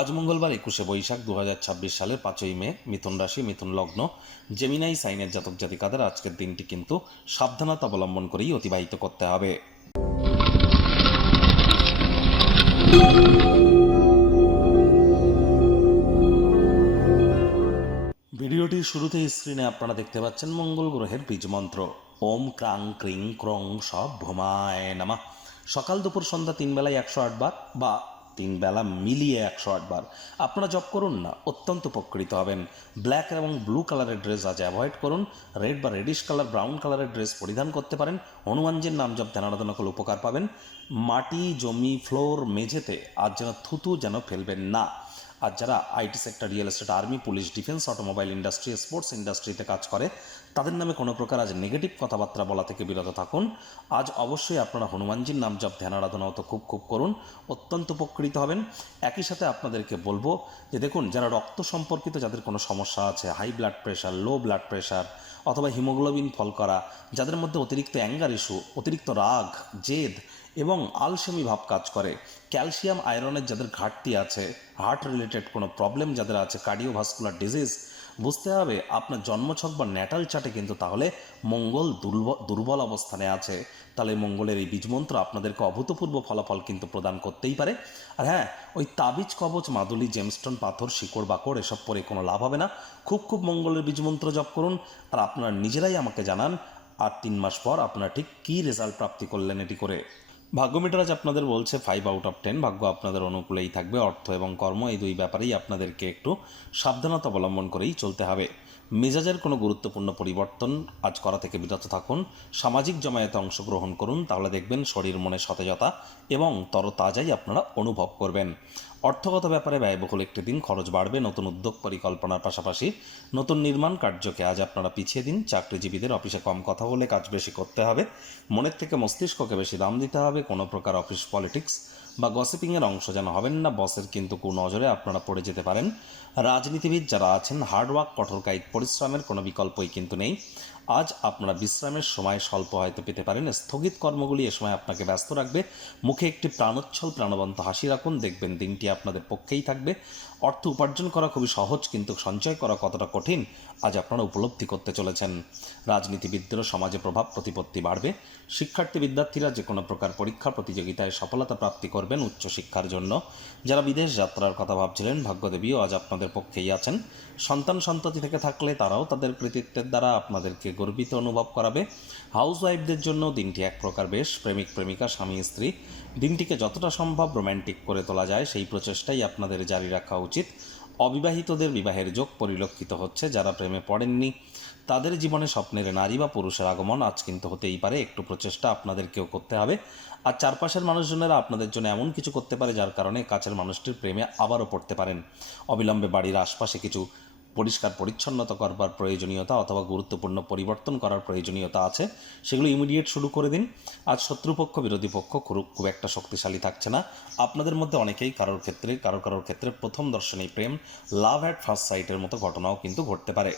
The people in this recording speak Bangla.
আজ মঙ্গলবার 21শে বৈশাখ 2026 সালের 5ই মে মিথুন রাশি মিথুন লগ্ন জেমিনাই সাইনের জাতক জাতিকাদের আজকের দিনটি কিন্তু সাবধানতা অবলম্বন করেই অতিবাহিত করতে হবে। ভিডিওটির শুরুতেই স্ক্রিনে আপনারা দেখতে পাচ্ছেন মঙ্গল গ্রহের বীজ মন্ত্র ওম ক্রাং ক্রিং ক্রং সব ভোমায় নামা। সকাল দুপুর সন্ধ্যা 3 বেলায় 108 বার বা 3 বেলা মিলিয়ে 108 বার আপনারা জপ করুন না, অত্যন্ত উপকৃত হবেন। ব্ল্যাক এবং ব্লু কালারের ড্রেস আজ অ্যাভয়েড করুন। রেড বা রেডিশ কালার, ব্রাউন কালারের ড্রেস পরিধান করতে পারেন। হনুমানজির নাম জপ ধ্যান আরাধনা করলে উপকার পাবেন। মাটি, জমি, ফ্লোর, মেঝেতে আজ যেন থুতু যেন ফেলবেন না। আর যারা IT sector, real estate, army, police, defence, automobile industry, sports ইন্ডাস্ট্রিতে কাজ করে তাদের নামে কোনো প্রকার আজ নেগেটিভ কথাবার্তা বলা থেকে বিরত থাকুন। আজ অবশ্যই আপনারা হনুমানজির নাম জপ ধ্যান আরাধনাও তো খুব করুন, অত্যন্ত উপকৃত হবেন। একই সাথে আপনাদেরকে বলবো যে দেখুন, যারা রক্ত সম্পর্কিত যাদের কোনো সমস্যা আছে, high blood pressure, low blood pressure অথবা হিমোগ্লোবিন ফল করা, যাদের মধ্যে অতিরিক্ত অ্যাঙ্গার ইস্যু, অতিরিক্ত রাগ, জেদ এবং আলসেমি ভাব কাজ করে, ক্যালসিয়াম আয়রনের যাদের ঘাটতি আছে, হার্ট রিলেটেড কোনো প্রবলেম যাদের আছে, কার্ডিওভাস্কুলার ডিজিজ, বুঝতে হবে আপনার জন্মছক বা ন্যাটাল চার্টে কিন্তু তাহলে মঙ্গল দুর্বল অবস্থানে আছে। তাহলে মঙ্গলের এই বীজমন্ত্র আপনাদেরকে অভূতপূর্ব ফলাফল কিন্তু প্রদান করতেই পারে। আর হ্যাঁ, ওই তাবিজ, কবচ, মাদুলি, জেমস্টোন, পাথর, শিকড় বাকড় এসব পরে কোনো লাভ হবে না। খুব মঙ্গলের বীজমন্ত্র জপ করুন আর আপনারা নিজেরাই আমাকে জানান আর 3 মাস পর আপনারা ঠিক কী রেজাল্ট প্রাপ্তি করলেন এটি করে। ভাগ্য মিটার আজ আপনাদের বলছে 5/10। ভাগ্য আপনাদের অনুকূলেই থাকবে। অর্থ এবং কর্ম এই দুই ব্যাপারেই আপনাদেরকে একটু সাবধানতা অবলম্বন করেই চলতে হবে। মেজাজের কোনো গুরুত্বপূর্ণ পরিবর্তন আজ করা থেকে বিরত থাকুন। সামাজিক জমায়েতে অংশগ্রহণ করুন, তাহলে দেখবেন শরীর মনে সতেজতা এবং তরতাজাই আপনারা অনুভব করবেন। অর্থগত ব্যাপারে ব্যয়বহুল একটি দিন, খরচ বাড়বে। নতুন উদ্যোগ পরিকল্পনার পাশাপাশি নতুন নির্মাণ কার্যকে আজ আপনারা পিছিয়ে দিন। চাকরিজীবীদের অফিসে কম কথা বলে কাজ বেশি করতে হবে। মনের থেকে মস্তিষ্ককে বেশি দাম দিতে হবে। কোনো প্রকার অফিস পলিটিক্স বা গসিপিংয়ের অংশ যেন হবেন না। বসের কিন্তু কুনজরে আপনারা পড়ে যেতে পারেন। রাজনীতিবিদ যারা আছেন, হার্ডওয়ার্ক, কঠোর কায়িক পরিশ্রমের কোনো বিকল্পই কিন্তু নেই। আজ আপনারা বিশ্রামের সময় স্বল্প হয়তো পেতে পারেন। স্থগিত কর্মগুলি এ সময় আপনাকে ব্যস্ত রাখবে। মুখে একটি প্রাণোচ্ছল প্রাণবন্ত হাসি রাখুন, দেখবেন দিনটি আপনাদের পক্ষেই থাকবে। অর্থ উপার্জন করা খুবই সহজ, কিন্তু সঞ্চয় করা কতটা কঠিন আজ আপনারা উপলব্ধি করতে চলেছেন। রাজনীতিবিদদেরও সমাজে প্রভাব প্রতিপত্তি বাড়বে। শিক্ষার্থী বিদ্যার্থীরা যে কোনো প্রকার পরীক্ষা প্রতিযোগিতায় সফলতা প্রাপ্তি করবেন উচ্চশিক্ষার জন্য। যারা বিদেশ যাত্রার কথা ভাবছিলেন, ভাগ্যদেবীও আজ আপনাদের পক্ষেই আছেন। সন্ততি থেকে থাকলে তারাও তাদের কৃতিত্বের দ্বারা আপনাদেরকে গর্বিত অনুভব করাবে। হাউসওয়াইফদের জন্য দিনটি এক প্রকার বেশ। প্রেমিক প্রেমিকা, স্বামী স্ত্রী দিনটিকে যতটা সম্ভব রোম্যান্টিক করে তোলা যায় সেই প্রচেষ্টাই আপনাদের জারি রাখা উচিত। অবিবাহিতদের বিবাহের যোগ পরিলক্ষিত হচ্ছে। যারা প্রেমে পড়েননি তাদের জীবনে স্বপ্নের নারী বা পুরুষের আগমন আজ কিন্তু হতেই পারে। একটু প্রচেষ্টা আপনাদেরকেও করতে হবে। আর চারপাশের মানুষজনেরা আপনাদের জন্য এমন কিছু করতে পারে যার কারণে কাছের মানুষটির প্রেমে আবারও পড়তে পারেন। অবিলম্বে বাড়ির আশপাশে কিছু পরিষ্কার পরিচ্ছন্নতা করবার প্রয়োজনীয়তা অথবা গুরুত্বপূর্ণ পরিবর্তন করার প্রয়োজনীয়তা আছে, সেগুলো ইমিডিয়েট শুরু করে দিন। আজ শত্রুপক্ষ বিরোধী পক্ষ খুব একটা শক্তিশালী থাকছে না। আপনাদের মধ্যে অনেকেই কারোর ক্ষেত্রে প্রথম দর্শনেই প্রেম, লাভ অ্যাট ফার্স্ট সাইটের মতো ঘটনাও কিন্তু ঘটতে পারে।